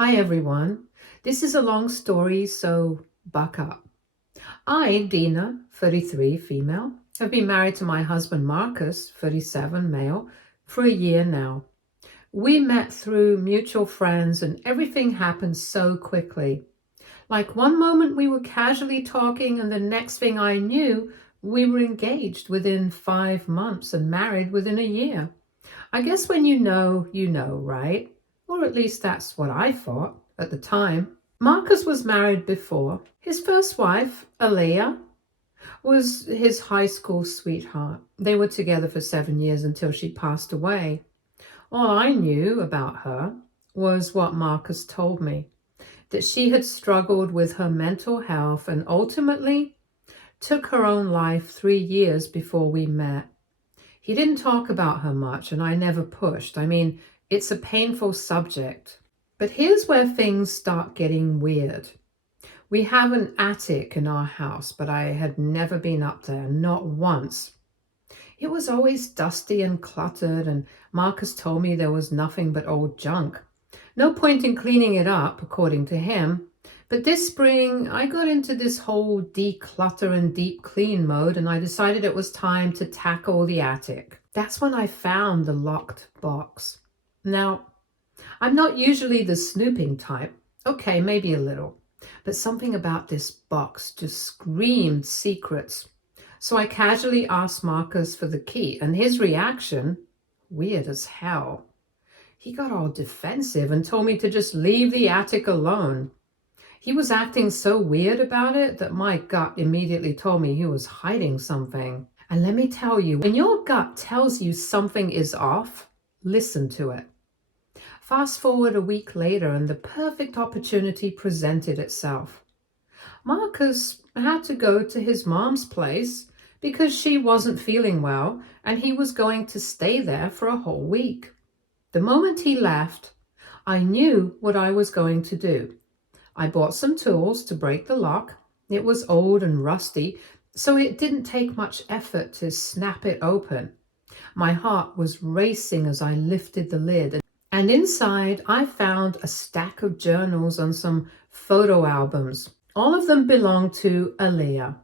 Hi everyone. This is a long story, so buck up. I, Dina, 33, female, have been married to my husband Marcus, 37, male, for a year now. We met through mutual friends and everything happened so quickly. Like one moment we were casually talking and the next thing I knew, we were engaged within 5 months and married within a year. I guess when you know, right? Or at least that's what I thought at the time. Marcus was married before. His first wife, Aaliyah, was his high school sweetheart. They were together for 7 years until she passed away. All I knew about her was what Marcus told me, that she had struggled with her mental health and ultimately took her own life 3 years before we met. He didn't talk about her much, and I never pushed. I mean, it's a painful subject. But here's where things start getting weird. We have an attic in our house, but I had never been up there, not once. It was always dusty and cluttered, and Marcus told me there was nothing but old junk. No point in cleaning it up, according to him. But this spring, I got into this whole declutter and deep clean mode, and I decided it was time to tackle the attic. That's when I found the locked box. Now, I'm not usually the snooping type. Okay, maybe a little. But something about this box just screamed secrets. So I casually asked Marcus for the key, and his reaction, weird as hell. He got all defensive and told me to just leave the attic alone. He was acting so weird about it that my gut immediately told me he was hiding something. And let me tell you, when your gut tells you something is off, listen to it. Fast forward a week later and the perfect opportunity presented itself. Marcus had to go to his mom's place because she wasn't feeling well and he was going to stay there for a whole week. The moment he left, I knew what I was going to do. I bought some tools to break the lock. It was old and rusty, so it didn't take much effort to snap it open. My heart was racing as I lifted the lid, and inside I found a stack of journals and some photo albums. All of them belonged to Aaliyah.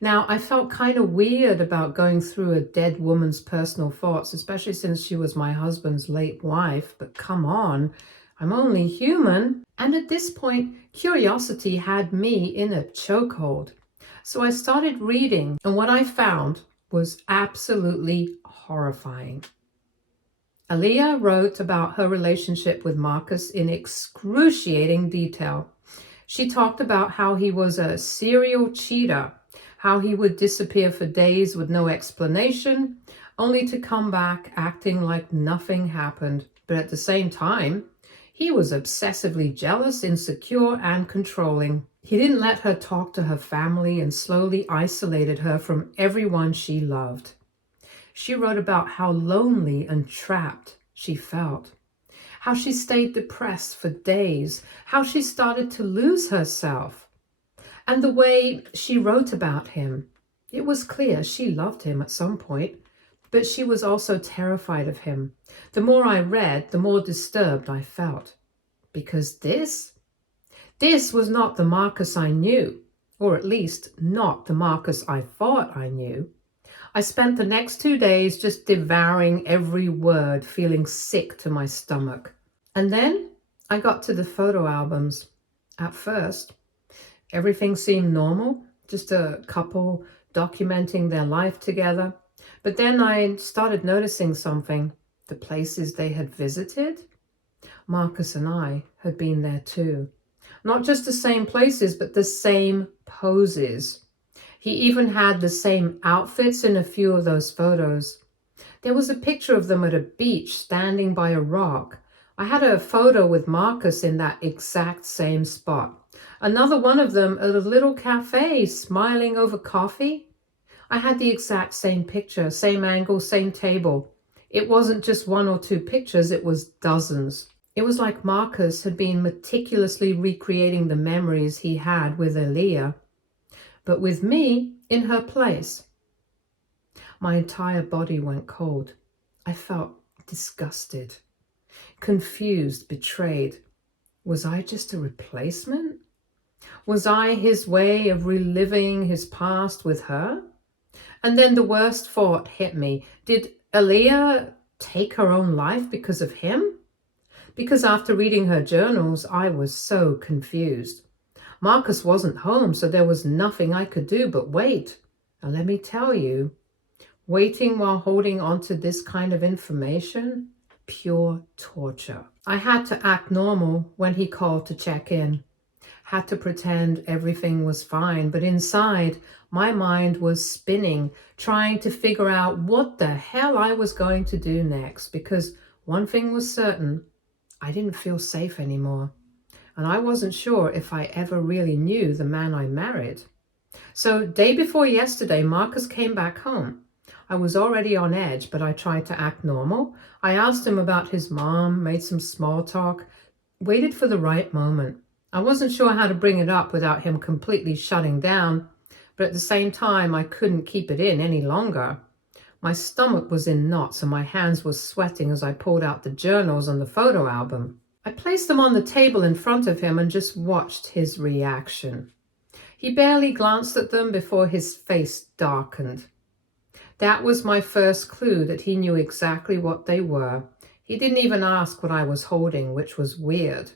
Now, I felt kind of weird about going through a dead woman's personal thoughts, especially since she was my husband's late wife, but come on, I'm only human. And at this point, curiosity had me in a chokehold. So I started reading, and what I found was absolutely horrifying. Aaliyah wrote about her relationship with Marcus in excruciating detail. She talked about how he was a serial cheater, how he would disappear for days with no explanation, only to come back acting like nothing happened. But at the same time, he was obsessively jealous, insecure, and controlling. He didn't let her talk to her family and slowly isolated her from everyone she loved. She wrote about how lonely and trapped she felt, how she stayed depressed for days, how she started to lose herself. And the way she wrote about him, it was clear she loved him at some point, but she was also terrified of him. The more I read, the more disturbed I felt. Because this was not the Marcus I knew, or at least not the Marcus I thought I knew. I spent the next 2 days just devouring every word, feeling sick to my stomach. And then I got to the photo albums. At first, everything seemed normal, just a couple documenting their life together. But then I started noticing something. The places they had visited, Marcus and I had been there too. Not just the same places, but the same poses. He even had the same outfits in a few of those photos. There was a picture of them at a beach standing by a rock. I had a photo with Marcus in that exact same spot. Another one of them at a little cafe smiling over coffee. I had the exact same picture, same angle, same table. It wasn't just 1 or 2 pictures, it was dozens. It was like Marcus had been meticulously recreating the memories he had with Aaliyah, but with me in her place. My entire body went cold. I felt disgusted, confused, betrayed. Was I just a replacement? Was I his way of reliving his past with her? And then the worst thought hit me. Did Aaliyah take her own life because of him? Because after reading her journals, I was so confused. Marcus wasn't home, so there was nothing I could do but wait. And let me tell you, waiting while holding on to this kind of information, pure torture. I had to act normal when he called to check in. Had to pretend everything was fine, but inside, my mind was spinning, trying to figure out what the hell I was going to do next, because one thing was certain, I didn't feel safe anymore. And I wasn't sure if I ever really knew the man I married. So day before yesterday, Marcus came back home. I was already on edge, but I tried to act normal. I asked him about his mom, made some small talk, waited for the right moment. I wasn't sure how to bring it up without him completely shutting down, but at the same time, I couldn't keep it in any longer. My stomach was in knots and my hands were sweating as I pulled out the journals and the photo album. I placed them on the table in front of him and just watched his reaction. He barely glanced at them before his face darkened. That was my first clue that he knew exactly what they were. He didn't even ask what I was holding, which was weird.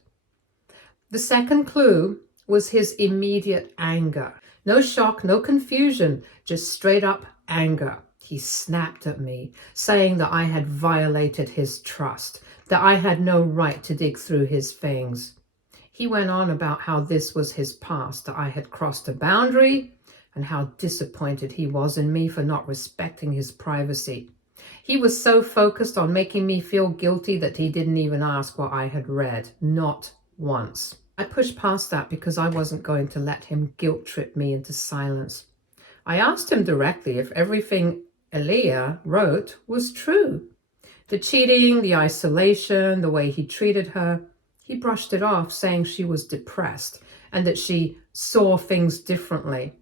The second clue was his immediate anger. No shock, no confusion, just straight up anger. He snapped at me, saying that I had violated his trust, that I had no right to dig through his things. He went on about how this was his past, that I had crossed a boundary, and how disappointed he was in me for not respecting his privacy. He was so focused on making me feel guilty that he didn't even ask what I had read, not once. I pushed past that because I wasn't going to let him guilt trip me into silence. I asked him directly if everything Aaliyah wrote was true. The cheating, the isolation, the way he treated her. He brushed it off, saying she was depressed and that she saw things differently.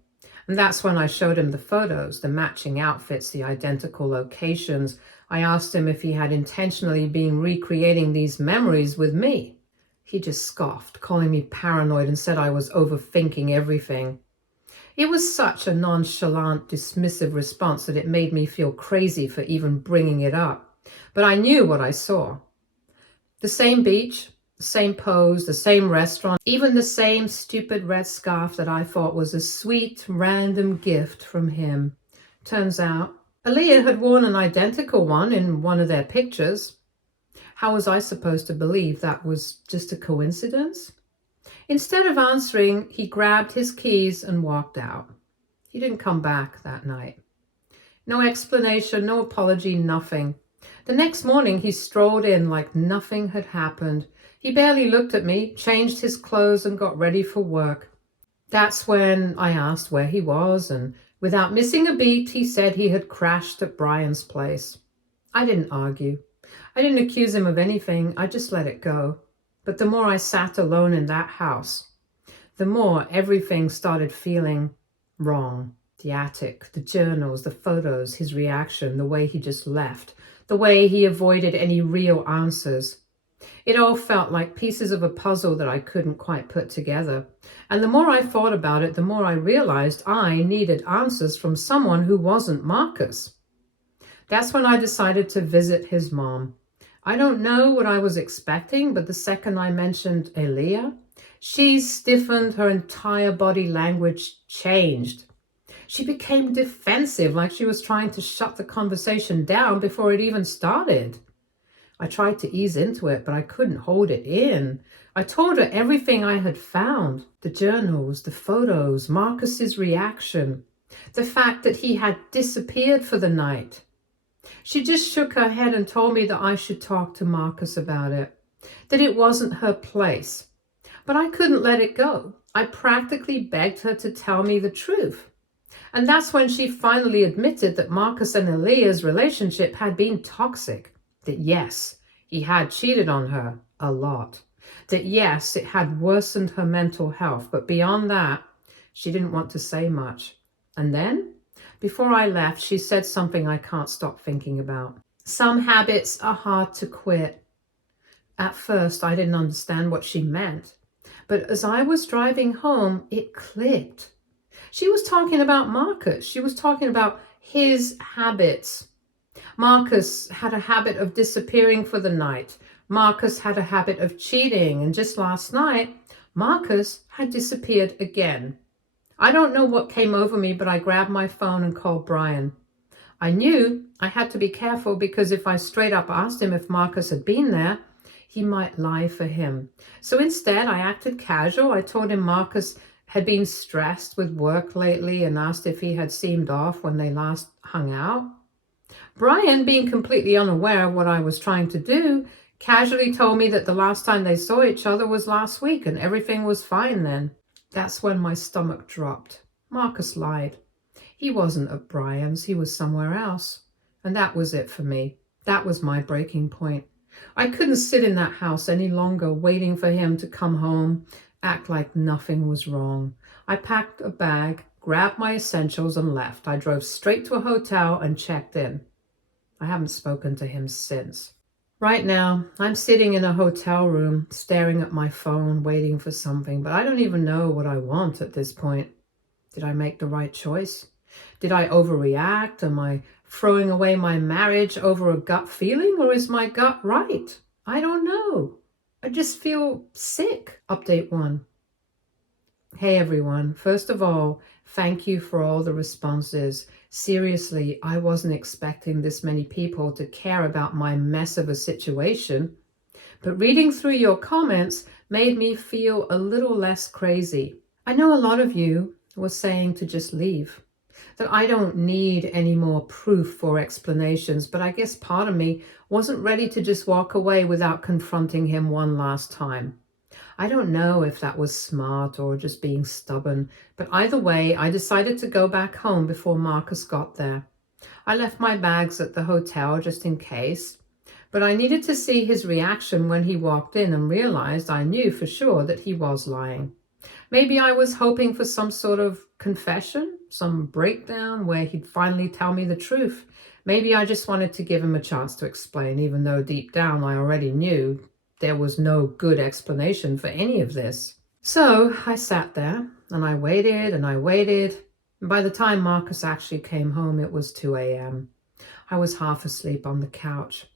And that's when I showed him the photos, the matching outfits, the identical locations. I asked him if he had intentionally been recreating these memories with me. He just scoffed, calling me paranoid, and said I was overthinking everything. It was such a nonchalant, dismissive response that it made me feel crazy for even bringing it up. But I knew what I saw. The same beach, the same pose, the same restaurant, even the same stupid red scarf that I thought was a sweet, random gift from him. Turns out, Aaliyah had worn an identical one in one of their pictures. How was I supposed to believe that was just a coincidence? Instead of answering, he grabbed his keys and walked out. He didn't come back that night. No explanation, no apology, nothing. The next morning, he strolled in like nothing had happened. He barely looked at me, changed his clothes, and got ready for work. That's when I asked where he was, and without missing a beat, he said he had crashed at Brian's place. I didn't argue. I didn't accuse him of anything. I just let it go. But the more I sat alone in that house, the more everything started feeling wrong. The attic, the journals, the photos, his reaction, the way he just left, the way he avoided any real answers. It all felt like pieces of a puzzle that I couldn't quite put together. And the more I thought about it, the more I realized I needed answers from someone who wasn't Marcus. That's when I decided to visit his mom. I don't know what I was expecting, but the second I mentioned Aaliyah, she stiffened, her entire body language changed. She became defensive, like she was trying to shut the conversation down before it even started. I tried to ease into it, but I couldn't hold it in. I told her everything I had found, the journals, the photos, Marcus's reaction, the fact that he had disappeared for the night. She just shook her head and told me that I should talk to Marcus about it, that it wasn't her place. But I couldn't let it go. I practically begged her to tell me the truth. And that's when she finally admitted that Marcus and Aaliyah's relationship had been toxic. That yes, he had cheated on her a lot. That yes, it had worsened her mental health. But beyond that, she didn't want to say much. And then, before I left, she said something I can't stop thinking about. Some habits are hard to quit. At first, I didn't understand what she meant, but as I was driving home, it clicked. She was talking about Marcus. She was talking about his habits. Marcus had a habit of disappearing for the night. Marcus had a habit of cheating. And just last night, Marcus had disappeared again. I don't know what came over me, but I grabbed my phone and called Brian. I knew I had to be careful because if I straight up asked him if Marcus had been there, he might lie for him. So instead, I acted casual. I told him Marcus had been stressed with work lately and asked if he had seemed off when they last hung out. Brian, being completely unaware of what I was trying to do, casually told me that the last time they saw each other was last week and everything was fine then. That's when my stomach dropped. Marcus lied. He wasn't at Brian's, he was somewhere else. And that was it for me. That was my breaking point. I couldn't sit in that house any longer waiting for him to come home, act like nothing was wrong. I packed a bag, grabbed my essentials and left. I drove straight to a hotel and checked in. I haven't spoken to him since. Right now, I'm sitting in a hotel room, staring at my phone, waiting for something, but I don't even know what I want at this point. Did I make the right choice? Did I overreact? Am I throwing away my marriage over a gut feeling, or is my gut right? I don't know. I just feel sick. Update 1. Hey everyone, first of all, thank you for all the responses. Seriously, I wasn't expecting this many people to care about my mess of a situation, but reading through your comments made me feel a little less crazy. I know a lot of you were saying to just leave, that I don't need any more proof or explanations, but I guess part of me wasn't ready to just walk away without confronting him one last time. I don't know if that was smart or just being stubborn, but either way, I decided to go back home before Marcus got there. I left my bags at the hotel just in case, but I needed to see his reaction when he walked in and realized I knew for sure that he was lying. Maybe I was hoping for some sort of confession, some breakdown where he'd finally tell me the truth. Maybe I just wanted to give him a chance to explain, even though deep down I already knew there was no good explanation for any of this. So I sat there and I waited and I waited. And by the time Marcus actually came home, it was 2 a.m. I was half asleep on the couch.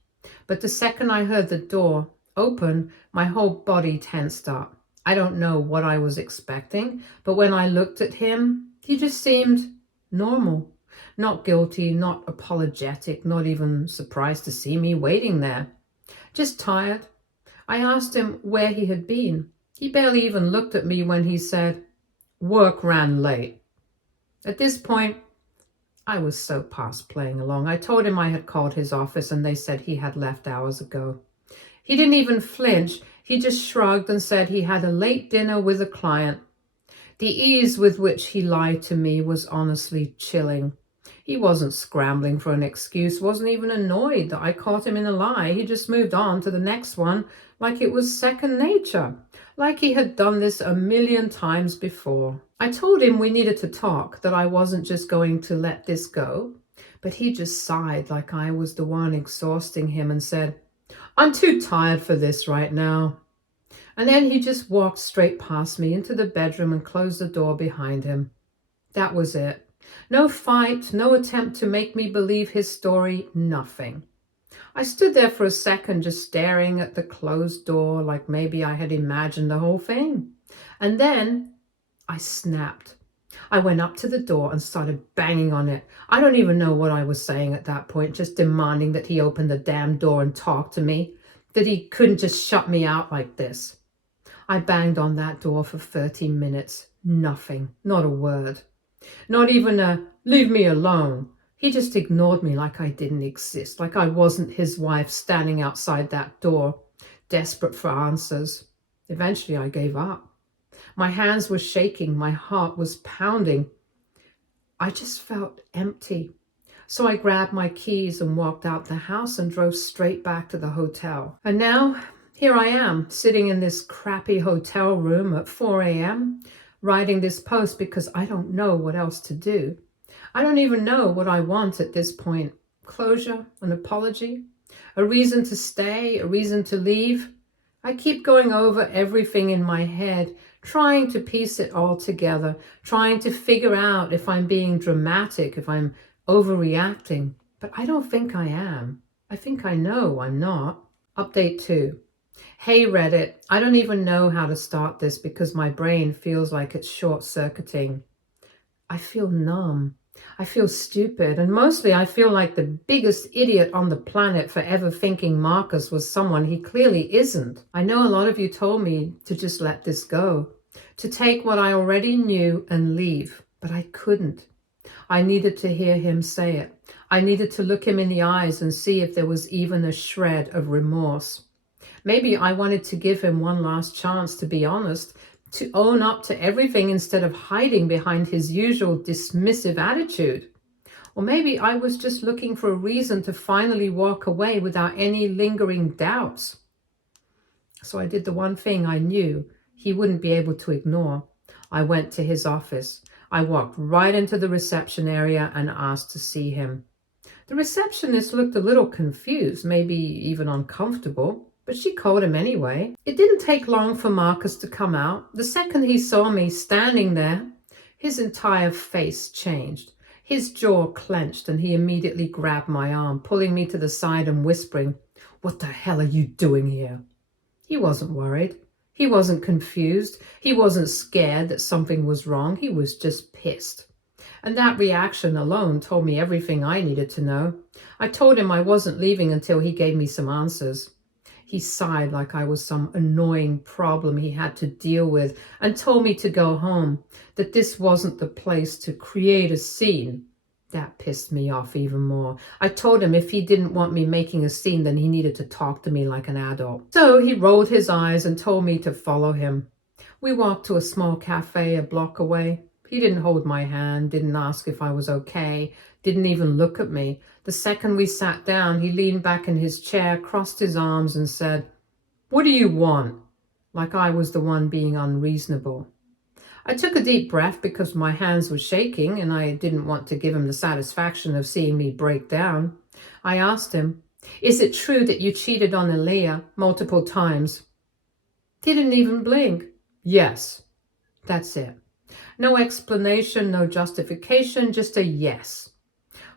But the second I heard the door open, my whole body tensed up. I don't know what I was expecting, but when I looked at him, he just seemed normal. Not guilty, not apologetic, not even surprised to see me waiting there. Just tired. I asked him where he had been. He barely even looked at me when he said, "Work ran late." At this point, I was so past playing along. I told him I had called his office and they said he had left hours ago. He didn't even flinch. He just shrugged and said he had a late dinner with a client. The ease with which he lied to me was honestly chilling. He wasn't scrambling for an excuse, wasn't even annoyed that I caught him in a lie. He just moved on to the next one like it was second nature, like he had done this a million times before. I told him we needed to talk, that I wasn't just going to let this go, but he just sighed like I was the one exhausting him and said, "I'm too tired for this right now." And then he just walked straight past me into the bedroom and closed the door behind him. That was it. No fight, no attempt to make me believe his story, nothing. I stood there for a second just staring at the closed door like maybe I had imagined the whole thing. And then I snapped. I went up to the door and started banging on it. I don't even know what I was saying at that point, just demanding that he open the damn door and talk to me, that he couldn't just shut me out like this. I banged on that door for 30 minutes. Nothing, not a word. Not even a "leave me alone." He just ignored me like I didn't exist, like I wasn't his wife standing outside that door, desperate for answers. Eventually I gave up. My hands were shaking, my heart was pounding. I just felt empty. So I grabbed my keys and walked out the house and drove straight back to the hotel. And now, here I am, sitting in this crappy hotel room at 4 a.m., writing this post because I don't know what else to do. I don't even know what I want at this point. Closure, an apology, a reason to stay, a reason to leave. I keep going over everything in my head, trying to piece it all together, trying to figure out if I'm being dramatic, if I'm overreacting. But I don't think I am. I think I know I'm not. Update 2. Hey Reddit, I don't even know how to start this because my brain feels like it's short-circuiting. I feel numb. I feel stupid. And mostly I feel like the biggest idiot on the planet for ever thinking Marcus was someone he clearly isn't. I know a lot of you told me to just let this go, to take what I already knew and leave, but I couldn't. I needed to hear him say it. I needed to look him in the eyes and see if there was even a shred of remorse. Maybe I wanted to give him one last chance to be honest, to own up to everything instead of hiding behind his usual dismissive attitude. Or maybe I was just looking for a reason to finally walk away without any lingering doubts. So I did the one thing I knew he wouldn't be able to ignore. I went to his office. I walked right into the reception area and asked to see him. The receptionist looked a little confused, maybe even uncomfortable, but she called him anyway. It didn't take long for Marcus to come out. The second he saw me standing there, his entire face changed. His jaw clenched and he immediately grabbed my arm, pulling me to the side and whispering, "What the hell are you doing here?" He wasn't worried. He wasn't confused. He wasn't scared that something was wrong. He was just pissed. And that reaction alone told me everything I needed to know. I told him I wasn't leaving until he gave me some answers. He sighed like I was some annoying problem he had to deal with and told me to go home, that this wasn't the place to create a scene. That pissed me off even more. I told him if he didn't want me making a scene, then he needed to talk to me like an adult. So he rolled his eyes and told me to follow him. We walked to a small cafe a block away. He didn't hold my hand, didn't ask if I was okay, didn't even look at me. The second we sat down, he leaned back in his chair, crossed his arms and said, "What do you want?" Like I was the one being unreasonable. I took a deep breath because my hands were shaking and I didn't want to give him the satisfaction of seeing me break down. I asked him, "Is it true that you cheated on Aaliyah multiple times?" He didn't even blink. "Yes." That's it. No explanation, no justification, just a yes.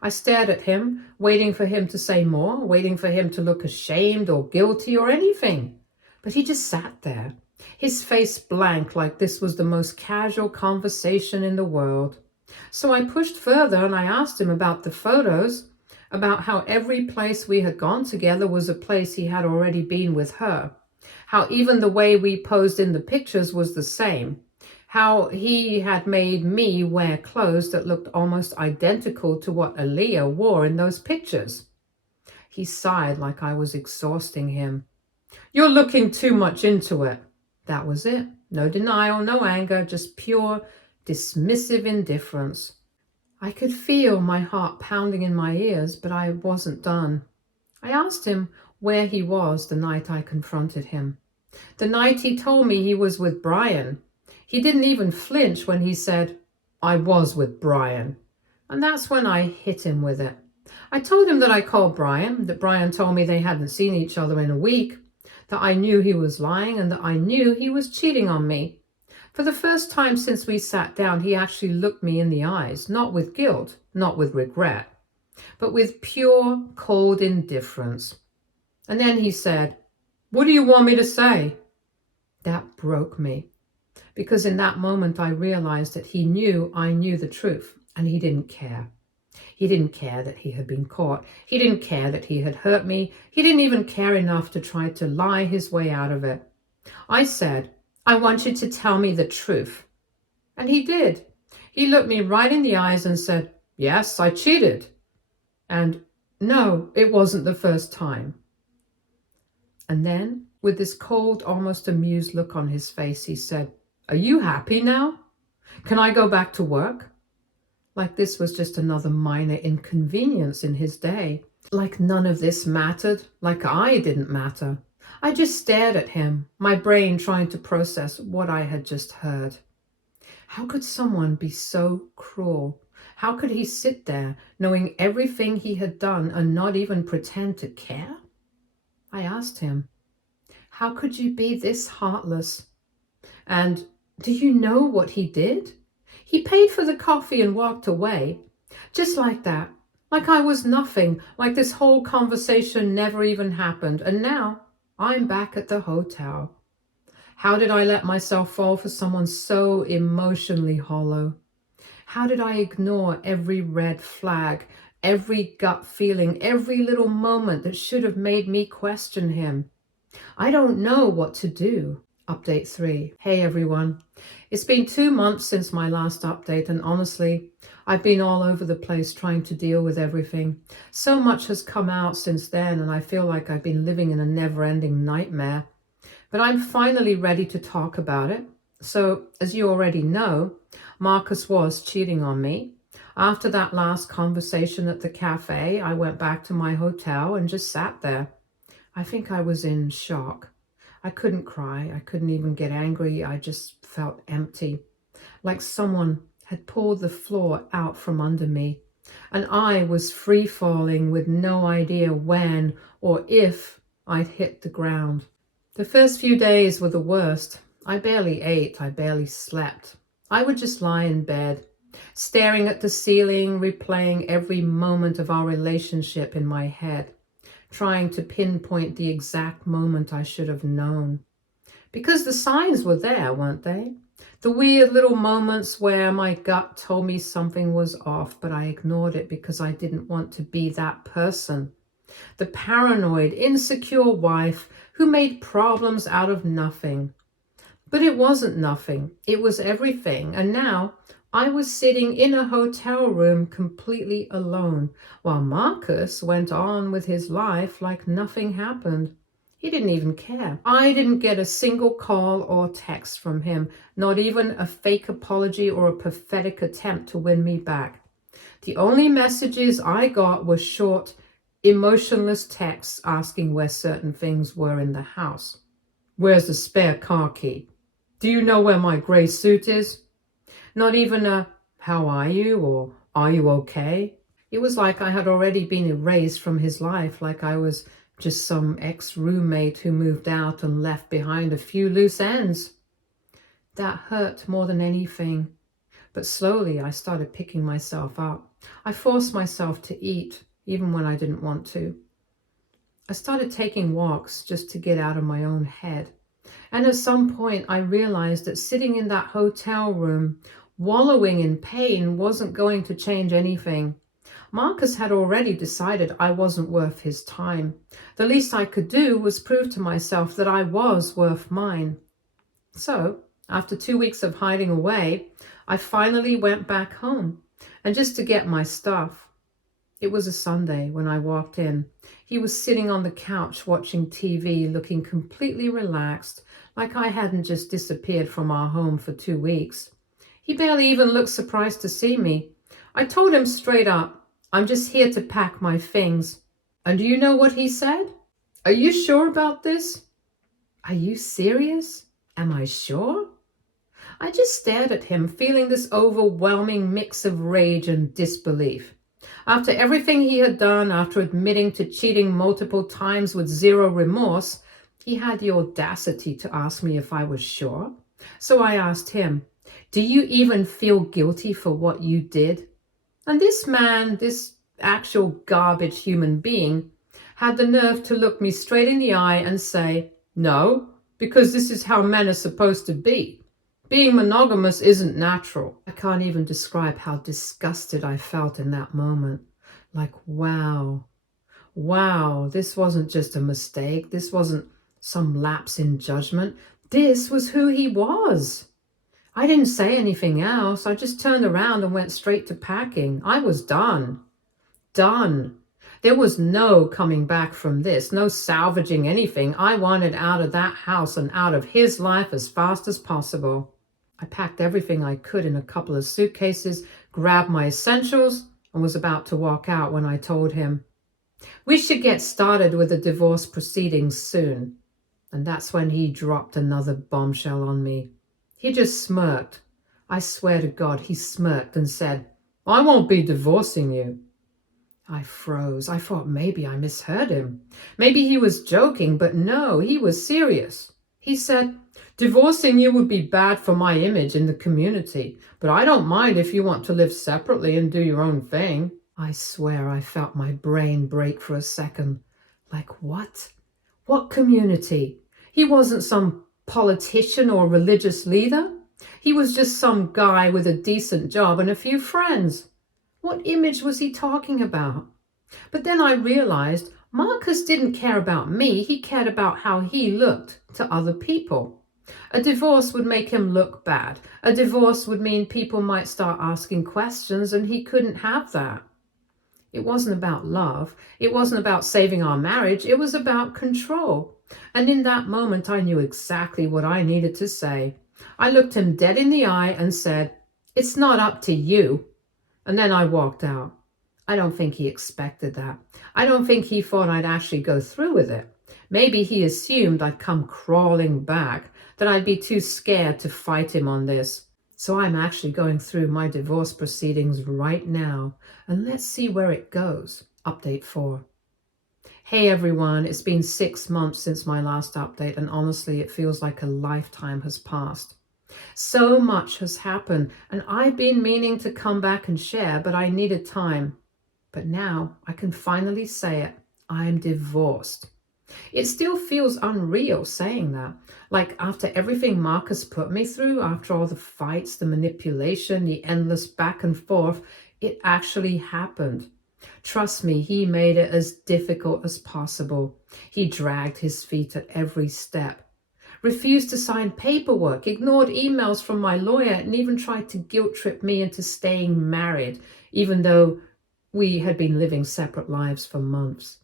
I stared at him, waiting for him to say more, waiting for him to look ashamed or guilty or anything. But he just sat there, his face blank like this was the most casual conversation in the world. So I pushed further and I asked him about the photos, about how every place we had gone together was a place he had already been with her, how even the way we posed in the pictures was the same, how he had made me wear clothes that looked almost identical to what Aaliyah wore in those pictures. He sighed like I was exhausting him. "You're looking too much into it." That was it. No denial, no anger, just pure, dismissive indifference. I could feel my heart pounding in my ears, but I wasn't done. I asked him where he was the night I confronted him. The night he told me he was with Brian. He didn't even flinch when he said, "I was with Brian." And that's when I hit him with it. I told him that I called Brian, that Brian told me they hadn't seen each other in a week, that I knew he was lying and that I knew he was cheating on me. For the first time since we sat down, he actually looked me in the eyes, not with guilt, not with regret, but with pure, cold indifference. And then he said, "What do you want me to say?" That broke me. Because in that moment I realized that he knew I knew the truth and he didn't care. He didn't care that he had been caught. He didn't care that he had hurt me. He didn't even care enough to try to lie his way out of it. I said, "I want you to tell me the truth." And he did. He looked me right in the eyes and said, "Yes, I cheated." And no, it wasn't the first time. And then, with this cold, almost amused look on his face, he said, "Are you happy now? Can I go back to work?" Like this was just another minor inconvenience in his day. Like none of this mattered, like I didn't matter. I just stared at him, my brain trying to process what I had just heard. How could someone be so cruel? How could he sit there knowing everything he had done and not even pretend to care? I asked him, How could you be this heartless? And do you know what he did? He paid for the coffee and walked away. Just like that. Like I was nothing, like this whole conversation never even happened. And now I'm back at the hotel. How did I let myself fall for someone so emotionally hollow? How did I ignore every red flag, every gut feeling, every little moment that should have made me question him? I don't know what to do. Update 3. Hey everyone. It's been 2 months since my last update, and honestly, I've been all over the place trying to deal with everything. So much has come out since then, and I feel like I've been living in a never-ending nightmare. But I'm finally ready to talk about it. So, as you already know, Marcus was cheating on me. After that last conversation at the cafe, I went back to my hotel and just sat there. I think I was in shock. I couldn't cry. I couldn't even get angry. I just felt empty, like someone had pulled the floor out from under me. And I was free falling with no idea when or if I'd hit the ground. The first few days were the worst. I barely ate. I barely slept. I would just lie in bed, staring at the ceiling, replaying every moment of our relationship in my head, trying to pinpoint the exact moment I should have known. Because the signs were there, weren't they? The weird little moments where my gut told me something was off, but I ignored it because I didn't want to be that person. The paranoid, insecure wife who made problems out of nothing. But it wasn't nothing. It was everything. And now I was sitting in a hotel room completely alone, while Marcus went on with his life like nothing happened. He didn't even care. I didn't get a single call or text from him, not even a fake apology or a pathetic attempt to win me back. The only messages I got were short, emotionless texts asking where certain things were in the house. Where's the spare car key? Do you know where my gray suit is? Not even a, how are you, or are you okay? It was like I had already been erased from his life, like I was just some ex-roommate who moved out and left behind a few loose ends. That hurt more than anything. But slowly I started picking myself up. I forced myself to eat, even when I didn't want to. I started taking walks just to get out of my own head. And at some point I realized that sitting in that hotel room, wallowing in pain, wasn't going to change anything. Marcus had already decided I wasn't worth his time. The least I could do was prove to myself that I was worth mine. So, after 2 weeks of hiding away, I finally went back home, and just to get my stuff. It was a Sunday when I walked in. He was sitting on the couch watching TV, looking completely relaxed, like I hadn't just disappeared from our home for 2 weeks. He barely even looked surprised to see me. I told him straight up, I'm just here to pack my things. And do you know what he said? Are you sure about this? Are you serious? Am I sure? I just stared at him, feeling this overwhelming mix of rage and disbelief. After everything he had done, after admitting to cheating multiple times with zero remorse, he had the audacity to ask me if I was sure. So I asked him, do you even feel guilty for what you did? And this man, this actual garbage human being, had the nerve to look me straight in the eye and say, no, because this is how men are supposed to be. Being monogamous isn't natural. I can't even describe how disgusted I felt in that moment. Like, wow, this wasn't just a mistake. This wasn't some lapse in judgment. This was who he was. I didn't say anything else. I just turned around and went straight to packing. I was done. Done. There was no coming back from this, no salvaging anything. I wanted out of that house and out of his life as fast as possible. I packed everything I could in a couple of suitcases, grabbed my essentials, and was about to walk out when I told him, we should get started with the divorce proceedings soon. And that's when he dropped another bombshell on me. He just smirked. I swear to God, he smirked and said, I won't be divorcing you. I froze. I thought maybe I misheard him. Maybe he was joking, but no, he was serious. He said, "Divorcing you would be bad for my image in the community, but I don't mind if you want to live separately and do your own thing." I swear I felt my brain break for a second. Like what? What community? He wasn't some politician or religious leader. He was just some guy with a decent job and a few friends. What image was he talking about? But then I realized Marcus didn't care about me, he cared about how he looked to other people. A divorce would make him look bad. A divorce would mean people might start asking questions, and he couldn't have that. It wasn't about love. It wasn't about saving our marriage. It was about control. And in that moment, I knew exactly what I needed to say. I looked him dead in the eye and said, "It's not up to you." And then I walked out. I don't think he expected that. I don't think he thought I'd actually go through with it. Maybe he assumed I'd come crawling back, that I'd be too scared to fight him on this. So I'm actually going through my divorce proceedings right now, and let's see where it goes. Update 4. Hey everyone, it's been 6 months since my last update, and honestly, it feels like a lifetime has passed. So much has happened, and I've been meaning to come back and share, but I needed time. But now I can finally say it. I'm divorced. It still feels unreal saying that. Like after everything Marcus put me through, after all the fights, the manipulation, the endless back and forth, it actually happened. Trust me, he made it as difficult as possible. He dragged his feet at every step, refused to sign paperwork, ignored emails from my lawyer, and even tried to guilt trip me into staying married, even though we had been living separate lives for months.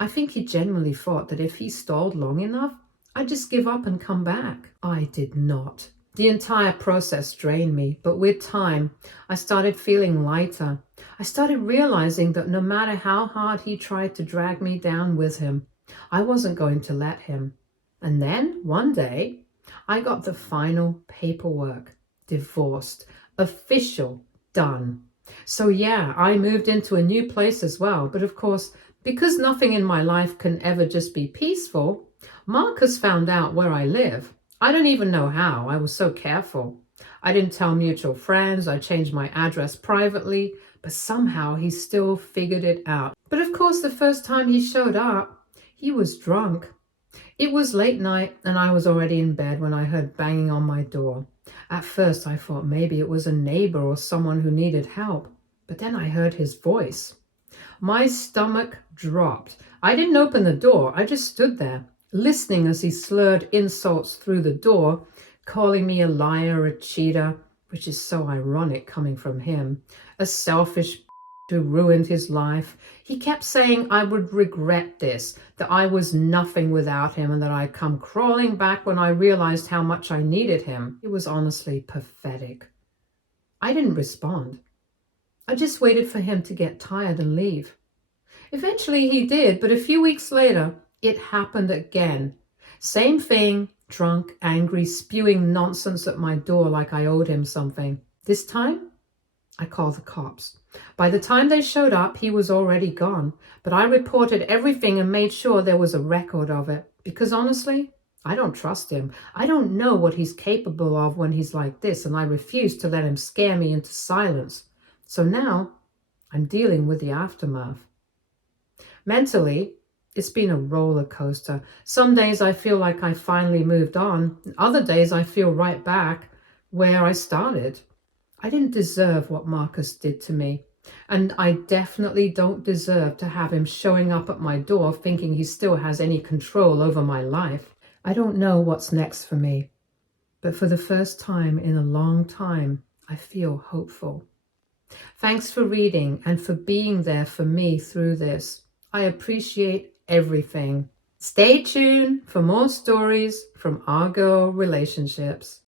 I think he genuinely thought that if he stalled long enough, I'd just give up and come back. I did not. The entire process drained me, but with time, I started feeling lighter. I started realizing that no matter how hard he tried to drag me down with him, I wasn't going to let him. And then, one day, I got the final paperwork. Divorced. Official. Done. So yeah, I moved into a new place as well. But of course, because nothing in my life can ever just be peaceful, Marcus found out where I live. I don't even know how. I was so careful. I didn't tell mutual friends. I changed my address privately, but somehow he still figured it out. But of course, the first time he showed up, he was drunk. It was late night and I was already in bed when I heard banging on my door. At first I thought maybe it was a neighbor or someone who needed help, but then I heard his voice. My stomach dropped. I didn't open the door. I just stood there, listening as he slurred insults through the door, calling me a liar, a cheater, which is so ironic coming from him, a selfish who ruined his life. He kept saying I would regret this, that I was nothing without him, and that I'd come crawling back when I realized how much I needed him. It was honestly pathetic. I didn't respond. I just waited for him to get tired and leave. Eventually he did, but a few weeks later, it happened again. Same thing, drunk, angry, spewing nonsense at my door like I owed him something. This time, I called the cops. By the time they showed up, he was already gone, but I reported everything and made sure there was a record of it, because honestly, I don't trust him. I don't know what he's capable of when he's like this, and I refuse to let him scare me into silence. So now, I'm dealing with the aftermath. Mentally, it's been a roller coaster. Some days I feel like I finally moved on. Other days I feel right back where I started. I didn't deserve what Marcus did to me. And I definitely don't deserve to have him showing up at my door thinking he still has any control over my life. I don't know what's next for me. But for the first time in a long time, I feel hopeful. Thanks for reading and for being there for me through this. I appreciate everything. Stay tuned for more stories from our girl relationships.